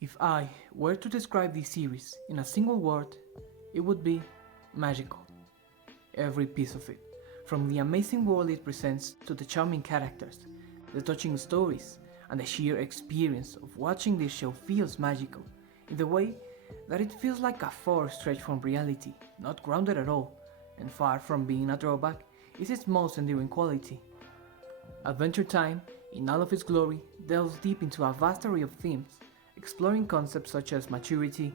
If I were to describe this series in a single word, it would be magical. Every piece of it, from the amazing world it presents to the charming characters, the touching stories, and the sheer experience of watching this show feels magical, in the way that it feels like a far stretch from reality, not grounded at all, and far from being a drawback, is its most enduring quality. Adventure Time, in all of its glory, delves deep into a vast array of themes, exploring concepts such as maturity,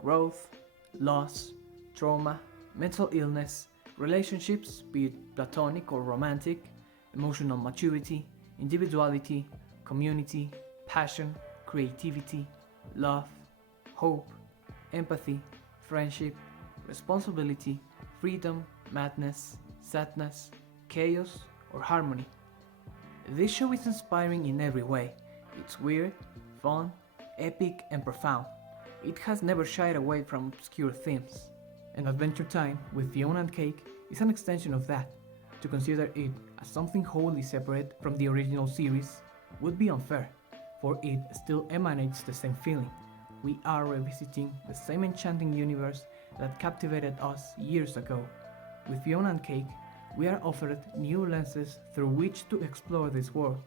growth, loss, trauma, mental illness, relationships, be it platonic or romantic, emotional maturity, individuality, community, passion, creativity, love, hope, empathy, friendship, responsibility, freedom, madness, sadness, chaos, or harmony. This show is inspiring in every way. It's weird, fun, epic, and profound. It has never shied away from obscure themes. And Adventure Time with Fionna and Cake is an extension of that. To consider it as something wholly separate from the original series would be unfair, for it still emanates the same feeling. We are revisiting the same enchanting universe that captivated us years ago. With Fionna and Cake, we are offered new lenses through which to explore this world,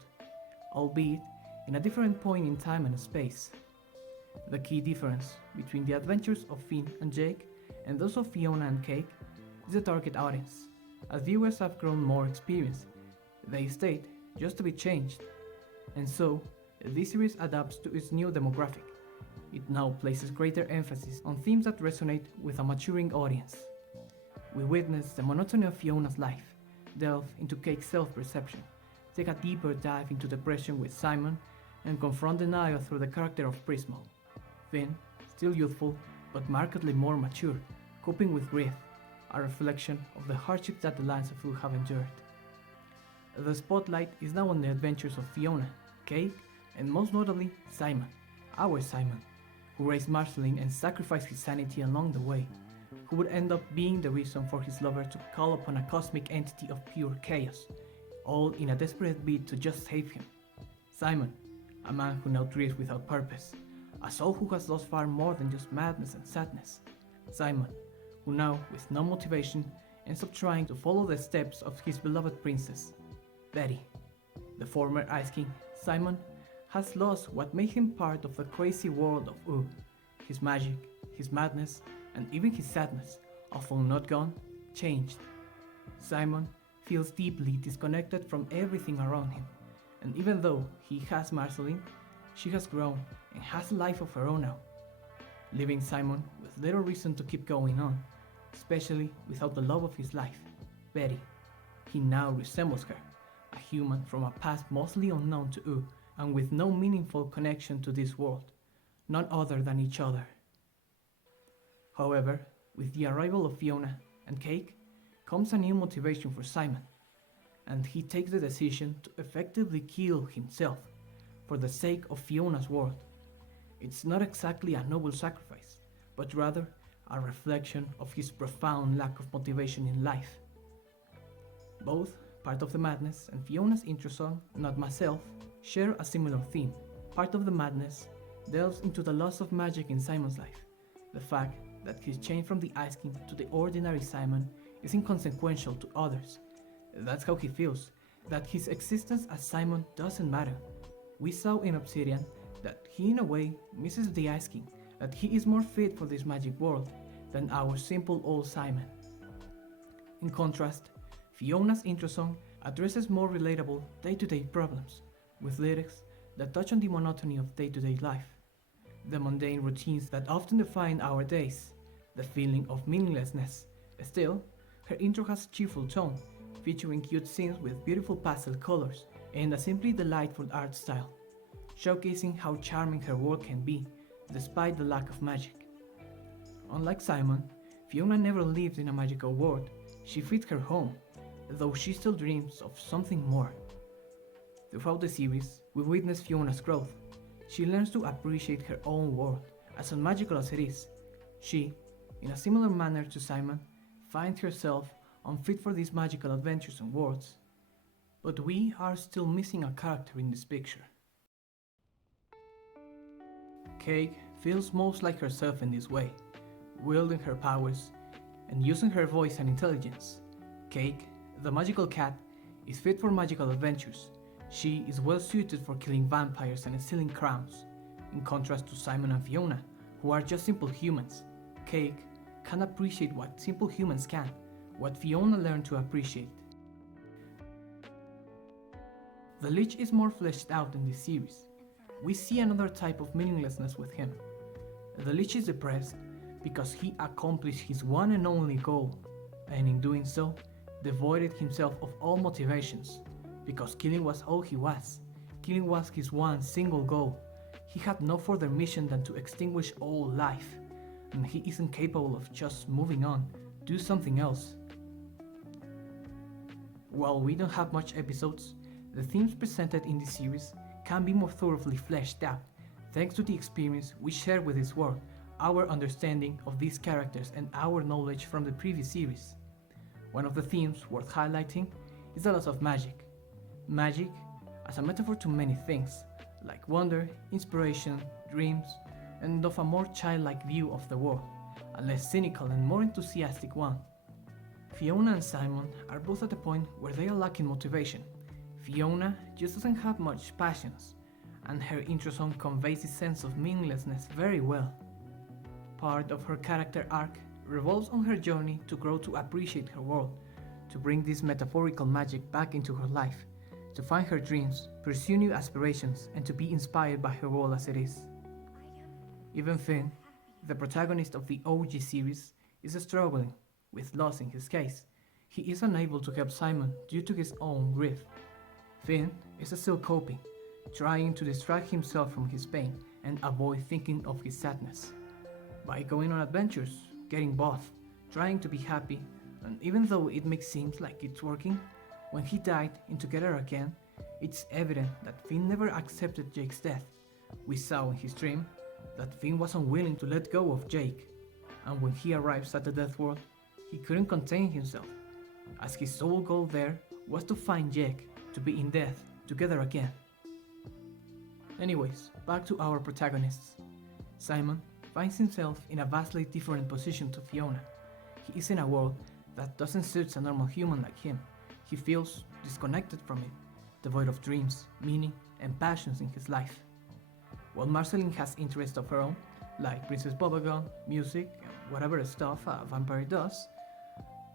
albeit in a different point in time and space. The key difference between the adventures of Finn and Jake and those of Fionna and Cake is the target audience. As viewers have grown more experienced, they stayed just to be changed, and so this series adapts to its new demographic. It now places greater emphasis on themes that resonate with a maturing audience. We witness the monotony of Fionna's life, delve into Cake's self-perception, take a deeper dive into depression with Simon, and confront denial through the character of Prismo. Finn, still youthful, but markedly more mature, coping with grief, a reflection of the hardships that the Lines of Fu have endured. The spotlight is now on the adventures of Fionna, Cake, and most notably Simon, our Simon, who raised Marceline and sacrificed his sanity along the way, who would end up being the reason for his lover to call upon a cosmic entity of pure chaos, all in a desperate bid to just save him. Simon, a man who now dreams without purpose, a soul who has lost far more than just madness and sadness. Simon, who now, with no motivation, ends up trying to follow the steps of his beloved princess, Betty. The former Ice King, Simon, has lost what made him part of the crazy world of Wu. His magic, his madness, and even his sadness, although not gone, changed. Simon feels deeply disconnected from everything around him, and even though he has Marceline, she has grown and has a life of her own now, leaving Simon with little reason to keep going on, especially without the love of his life, Betty. He now resembles her, a human from a past mostly unknown to Wu, and with no meaningful connection to this world, none other than each other. However, with the arrival of Fionna and Cake comes a new motivation for Simon, and he takes the decision to effectively kill himself for the sake of Fionna's world. It's not exactly a noble sacrifice, but rather a reflection of his profound lack of motivation in life. Both Part of the Madness and Fionna's intro song, Not Myself, share a similar theme. Part of the Madness delves into the loss of magic in Simon's life, the fact that his change from the Ice King to the ordinary Simon is inconsequential to others. That's how he feels, that his existence as Simon doesn't matter. We saw in Obsidian that he in a way misses the Ice King, that he is more fit for this magic world than our simple old Simon. In contrast, Fionna's intro song addresses more relatable day-to-day problems, with lyrics that touch on the monotony of day-to-day life, the mundane routines that often define our days, the feeling of meaninglessness. Still, her intro has a cheerful tone, featuring cute scenes with beautiful pastel colors and a simply delightful art style, showcasing how charming her world can be, despite the lack of magic. Unlike Simon, Fionna never lived in a magical world. She feeds her home, though she still dreams of something more. Throughout the series, we witness Fionna's growth. She learns to appreciate her own world, as unmagical as it is. She, in a similar manner to Simon, finds herself unfit for these magical adventures and worlds. But we are still missing a character in this picture. Cake feels most like herself in this way, wielding her powers and using her voice and intelligence. Cake, the magical cat, is fit for magical adventures. She is well suited for killing vampires and stealing crowns, in contrast to Simon and Fiona, who are just simple humans. Cake can appreciate what simple humans can, what Fiona learned to appreciate. The Lich is more fleshed out in this series. We see another type of meaninglessness with him. The Lich is depressed because he accomplished his one and only goal, and in doing so, devoided himself of all motivations, because killing was all he was. Killing was his one single goal. He had no further mission than to extinguish all life, and he isn't capable of just moving on, do something else. While we don't have much episodes, the themes presented in this series can be more thoroughly fleshed out, thanks to the experience we share with this world, our understanding of these characters and our knowledge from the previous series. One of the themes worth highlighting is the loss of magic. Magic as a metaphor to many things, like wonder, inspiration, dreams, and of a more childlike view of the world, a less cynical and more enthusiastic one. Fiona and Simon are both at the point where they are lacking motivation. Fiona just doesn't have much passions, and her intro song conveys this sense of meaninglessness very well. Part of her character arc revolves on her journey to grow to appreciate her world, to bring this metaphorical magic back into her life, to find her dreams, pursue new aspirations, and to be inspired by her world as it is. Even Finn, the protagonist of the OG series, is struggling with loss in his case. He is unable to help Simon due to his own grief. Finn is still coping, trying to distract himself from his pain and avoid thinking of his sadness. By going on adventures, getting both, trying to be happy, and even though it makes seem like it's working, when he died in Together Again, it's evident that Finn never accepted Jake's death. We saw in his dream that Finn was unwilling to let go of Jake, and when he arrives at the Death World, he couldn't contain himself, as his sole goal there was to find Jake, to be in death together again. Anyways, back to our protagonists. Simon finds himself in a vastly different position to Fiona. He is in a world that doesn't suit a normal human like him. He feels disconnected from it, devoid of dreams, meaning, and passions in his life. While Marceline has interests of her own, like Princess Bubblegum, music, and whatever stuff a vampire does,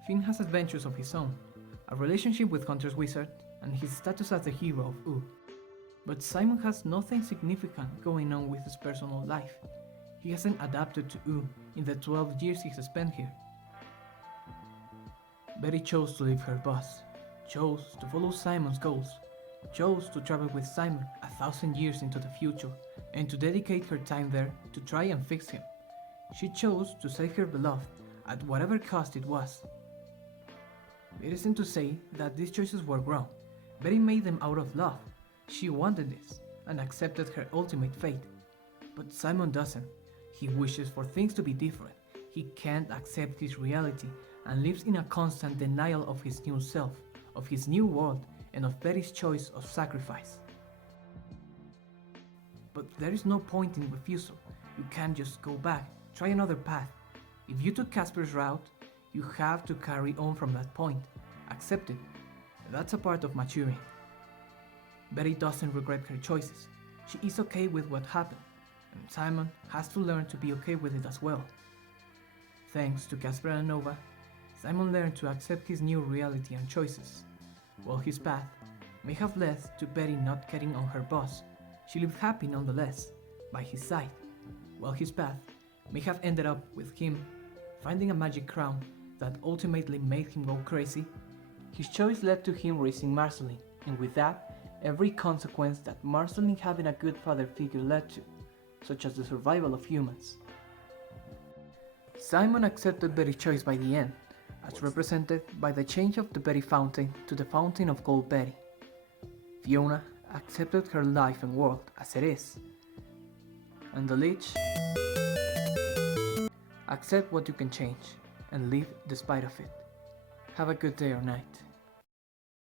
Finn has adventures of his own, a relationship with Hunter's Wizard, and his status as the hero of Ooh. But Simon has nothing significant going on with his personal life. He hasn't adapted to Ooh in the 12 years he has spent here. Betty chose to leave her boss, chose to follow Simon's goals, chose to travel with Simon 1,000 years into the future, and to dedicate her time there to try and fix him. She chose to save her beloved at whatever cost it was. It isn't to say that these choices were wrong. Betty made them out of love. She wanted this and accepted her ultimate fate. But Simon doesn't. He wishes for things to be different. He can't accept his reality and lives in a constant denial of his new self, of his new world, and of Betty's choice of sacrifice. But there is no point in refusal. You can't just go back, try another path. If you took Casper's route, you have to carry on from that point. Accept it. That's a part of maturing. Betty doesn't regret her choices. She is okay with what happened, and Simon has to learn to be okay with it as well. Thanks to Casper and Nova, Simon learned to accept his new reality and choices. While his path may have led to Betty not getting on her boss, she lived happy nonetheless, by his side. While his path may have ended up with him finding a magic crown that ultimately made him go crazy, his choice led to him raising Marceline, and with that, every consequence that Marceline having a good father figure led to, such as the survival of humans. Simon accepted Betty's choice by the end, as represented by the change of the Betty fountain to the fountain of Golbetty. Fiona accepted her life and world as it is, and the Lich accept what you can change and live despite of it. Have a good day or night.